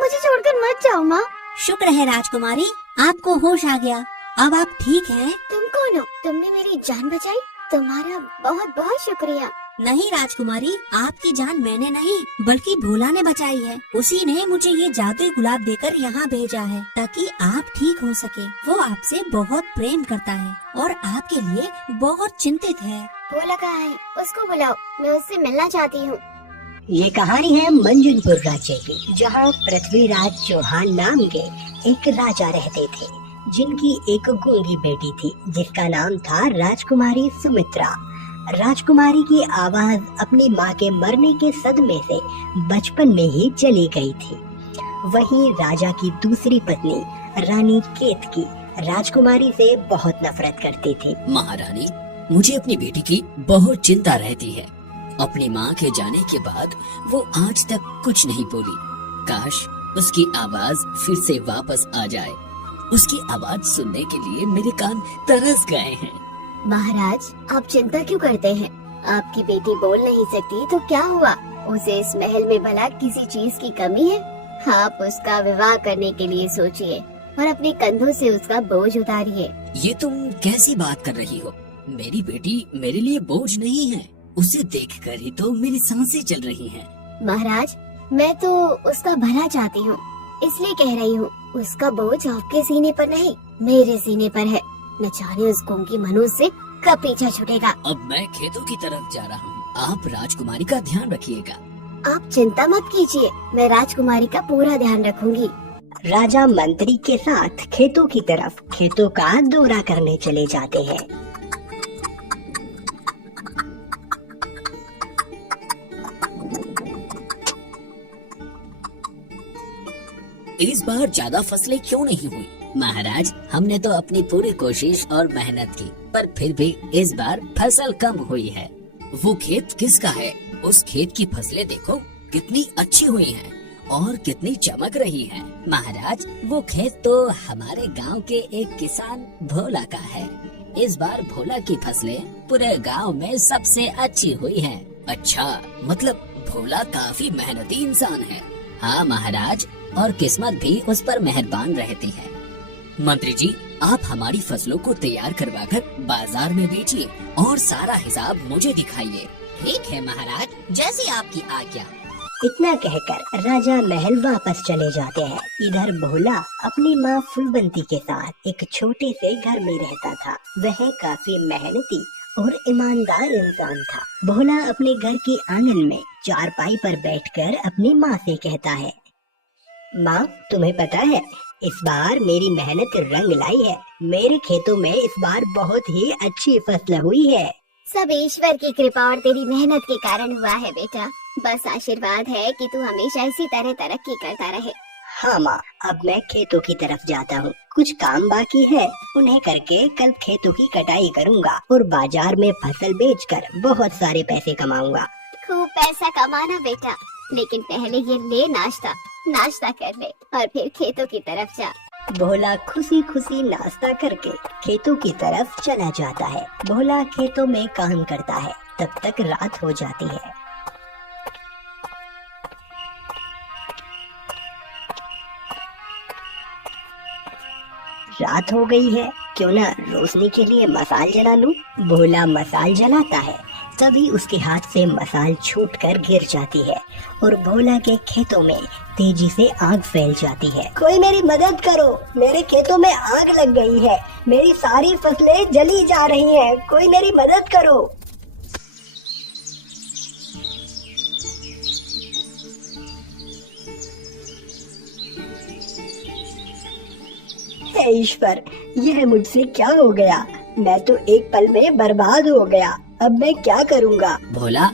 मुझे छोड़कर मत जाओ माँ। शुक्र है राजकुमारी, आपको होश आ गया। अब आप ठीक हैं? तुम कौन हो? तुमने मेरी जान बचाई, तुम्हारा बहुत बहुत शुक्रिया। नहीं राजकुमारी, आपकी जान मैंने नहीं बल्कि भोला ने बचाई है। उसी ने मुझे ये जादुई गुलाब देकर यहाँ भेजा है ताकि आप ठीक हो सके। वो आपसे बहुत प्रेम करता है और आपके लिए बहुत चिंतित है। भोला कहाँ है? उसको बुलाओ, मैं उससे मिलना चाहती हूँ। ये कहानी है मंजनपुर राज्य की, जहाँ पृथ्वीराज चौहान नाम के एक राजा रहते थे, जिनकी एक गूंगी बेटी थी जिसका नाम था राजकुमारी सुमित्रा। राजकुमारी की आवाज अपनी माँ के मरने के सदमे से बचपन में ही चली गई थी। वहीं राजा की दूसरी पत्नी रानी केतकी राजकुमारी से बहुत नफरत करती थी। महारानी, मुझे अपनी बेटी की बहुत चिंता रहती है। अपनी माँ के जाने के बाद वो आज तक कुछ नहीं बोली। काश उसकी आवाज फिर से वापस आ जाए। उसकी आवाज सुनने के लिए मेरे कान तरस गए हैं। महाराज, आप चिंता क्यों करते हैं? आपकी बेटी बोल नहीं सकती तो क्या हुआ? उसे इस महल में भला किसी चीज की कमी है? आप उसका विवाह करने के लिए सोचिए और अपने कंधों से उसका बोझ उतारिए। ये तुम कैसी बात कर रही हो? मेरी बेटी मेरे लिए बोझ नहीं है। उसे देखकर ही तो मेरी सांसें चल रही हैं। महाराज, मैं तो उसका भला चाहती हूँ, इसलिए कह रही हूँ। उसका बोझ आपके सीने पर नहीं, मेरे सीने पर है। न जाने उस गूंगी मनुष्य से कब पीछा छूटेगा। अब मैं खेतों की तरफ जा रहा हूँ। आप राजकुमारी का ध्यान रखिएगा। आप चिंता मत कीजिए, मैं राजकुमारी का पूरा ध्यान रखूंगी। राजा मंत्री के साथ खेतों की तरफ खेतों का दौरा करने चले जाते हैं। इस बार ज्यादा फसलें क्यों नहीं हुई? महाराज, हमने तो अपनी पूरी कोशिश और मेहनत की, पर फिर भी इस बार फसल कम हुई है। वो खेत किसका है? उस खेत की फसलें देखो कितनी अच्छी हुई हैं और कितनी चमक रही हैं। महाराज, वो खेत तो हमारे गांव के एक किसान भोला का है। इस बार भोला की फसलें पूरे गांव में सबसे अच्छी हुई हैं। अच्छा, मतलब भोला काफी मेहनती इंसान है। हाँ महाराज, और किस्मत भी उस पर मेहरबान रहती है। मंत्री जी, आप हमारी फसलों को तैयार करवाकर बाजार में बेचिए और सारा हिसाब मुझे दिखाइए। ठीक है महाराज, जैसी आपकी आज्ञा। इतना कहकर राजा महल वापस चले जाते हैं। इधर भोला अपनी माँ फूलवंती के साथ एक छोटे से घर में रहता था। वह काफी मेहनती और ईमानदार इंसान था। भोला अपने घर के आंगन में चारपाई पर बैठकर अपनी माँ से कहता है, माँ, तुम्हें पता है इस बार मेरी मेहनत रंग लाई है। मेरे खेतों में इस बार बहुत ही अच्छी फसल हुई है। सब ईश्वर की कृपा और तेरी मेहनत के कारण हुआ है बेटा। बस आशीर्वाद है कि तू हमेशा इसी तरह तरक्की करता रहे। हाँ माँ, अब मैं खेतों की तरफ जाता हूँ। कुछ काम बाकी है, उन्हें करके कल खेतों की कटाई करूँगा और बाजार में फसल बेचकर बहुत सारे पैसे कमाऊंगा। खूब पैसा कमाना बेटा, लेकिन पहले ये ले नाश्ता कर ले और फिर खेतों की तरफ जा। भोला खुशी खुशी नाश्ता करके खेतों की तरफ चला जाता है। भोला खेतों में काम करता है, तब तक रात हो जाती है। रात हो गई है, क्यों ना रोशनी के लिए मसाल जला लूं। भोला मसाल जलाता है, तभी उसके हाथ से मसाल छूटकर गिर जाती है और भोला के खेतों में तेजी से आग फैल जाती है। कोई मेरी मदद करो, मेरे खेतों में आग लग गई है। मेरी सारी फसलें जली जा रही हैं। कोई मेरी मदद करो। हे ईश्वर, यह मुझसे क्या हो गया? मैं तो एक पल में बर्बाद हो गया। अब मैं क्या करूँगा? भोला,